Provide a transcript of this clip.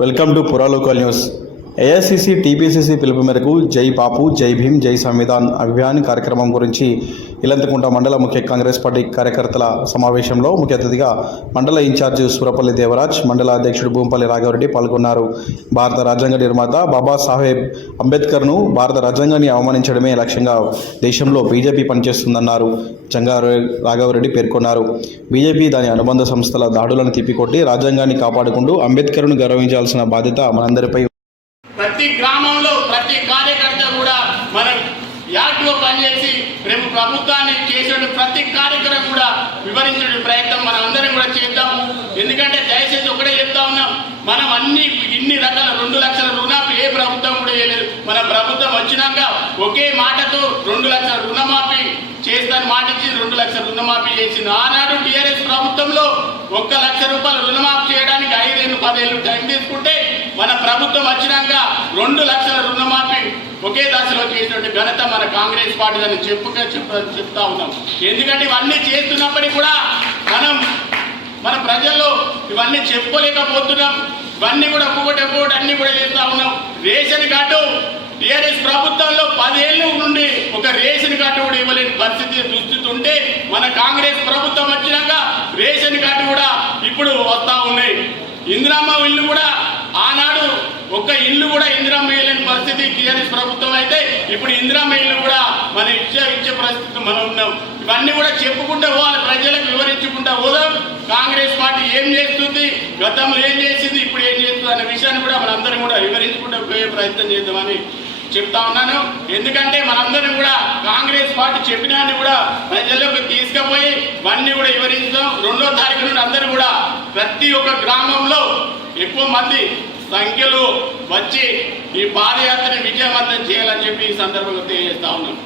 Welcome to పురాలోకల్ news AICC TPCC పిలుపు మేరకు జై బాపు జై భీమ్ జై సంవిధాన్ అభియాన్ కార్యక్రమం గురించి ఇలంతకుంట మండల ముఖ్య కాంగ్రెస్ పార్టీ కార్యకర్తల సమావేశంలో ముఖ్య అతిథిగా మండల ఇన్ఛార్జి సూరపల్లి దేవరాజ్ మండల అధ్యక్షుడు భూంపల్లి రాఘవరెడ్డి పాల్గొన్నారు. భారత రాజ్యాంగ నిర్మాత బాబాసాహెబ్ అంబేద్కర్ను భారత రాజ్యాంగాన్ని అవమానించడమే లక్ష్యంగా దేశంలో బీజేపీ పనిచేస్తుందన్నారు. జంగా రాఘవరెడ్డి పేర్కొన్నారు. బీజేపీ దాని అనుబంధ సంస్థల దాడులను తిప్పికొట్టి రాజ్యాంగాన్ని కాపాడుకుంటూ అంబేద్కర్ను గౌరవించాల్సిన బాధ్యత మనందరిపై ప్రతి గ్రామంలో ప్రతి కార్యకర్త కూడా మనం యాక్ట్లో పనిచేసి రేపు ప్రభుత్వాన్ని చేసిన ప్రతి కార్యక్రమం కూడా వివరించే ప్రయత్నం మనం అందరం కూడా చేద్దాం ఎందుకంటే దయచేసి ఒకటే చెప్తా ఉన్నాం మనం అన్ని ఇన్ని రకాల రెండు లక్షల రుణాలు ఏ ప్రభుత్వం కూడా చేయలేదు. మన ప్రభుత్వం వచ్చినాక ఒకే మాటతో రెండు లక్షల రుణమాఫీ చేస్తాను మాట ఇచ్చి రెండు లక్షల రుణమాఫీ చేసింది. ఆనాడు టీఆర్ఎస్ ప్రభుత్వంలో ఒక్క లక్ష రూపాయలు రుణమాఫీ చేయడానికి ఐదేళ్ళు పదేళ్ళు టైం తీసుకుంటే మన ప్రభుత్వం వచ్చినాక రెండు లక్షల రుణమాఫీ ఒకే దశలో చేసినటువంటి ఘనత మన కాంగ్రెస్ పార్టీ అని చెప్పుక చెప్తా ఉన్నాం. ఎందుకంటే ఇవన్నీ చేస్తున్నప్పటికీ కూడా మనం మన ప్రజల్లో ఇవన్నీ చెప్పుకోలేకపోతున్నాం. ఇవన్నీ కూడా ఒక్కొక్కటి ఒక్కొక్కటి అన్ని కూడా చేస్తా ఉన్నాం. రేషన్ కార్డు టీఆర్ఎస్ ప్రభుత్వంలో పదేళ్ళ నుండి ఒక రేషన్ కార్డు కూడా ఇవ్వలేని పరిస్థితి దుస్థితి ఉంటే మన కాంగ్రెస్ ప్రభుత్వం వచ్చినాక రేషన్ కార్డు కూడా ఇప్పుడు వస్తా ఉన్నాయి. ఇందిరామ్మ ఇల్లు కూడా ఆనాడు ఒక్క ఇల్లు కూడా ఇందిరామ్మ ఇవ్వలేని పరిస్థితి టీఆర్ఎస్ ప్రభుత్వం అయితే ఇప్పుడు ఇందిరా ఇల్లు కూడా మనం ఇచ్చే ఇచ్చే పరిస్థితి మనం ఉన్నాం. ఇవన్నీ కూడా చెప్పుకుంటూ పోవాలి ప్రజలకు వివరించుకుంటూ పోదాం. కాంగ్రెస్ పార్టీ ఏం చేస్తుంది గతంలో ఏం చేసింది ఇప్పుడు ఏం చేస్తుంది అనే విషయాన్ని కూడా మనందరం కూడా వివరించుకుంటూ పోయే ప్రయత్నం చేద్దామని చెప్తా ఉన్నాను. ఎందుకంటే మనందరం కూడా కాంగ్రెస్ పార్టీ చెప్పినాన్ని కూడా ప్రజల్లోకి తీసుకుపోయి ఇవన్నీ కూడా వివరించడం రెండో తారీఖు నుండి అందరూ కూడా ప్రతి ఒక్క గ్రామంలో ఎక్కువ మంది సంఖ్యలో వచ్చి ఈ పాదయాత్రని విజయవంతం చేయాలని చెప్పి ఈ సందర్భంగా తెలియజేస్తా ఉన్నాం.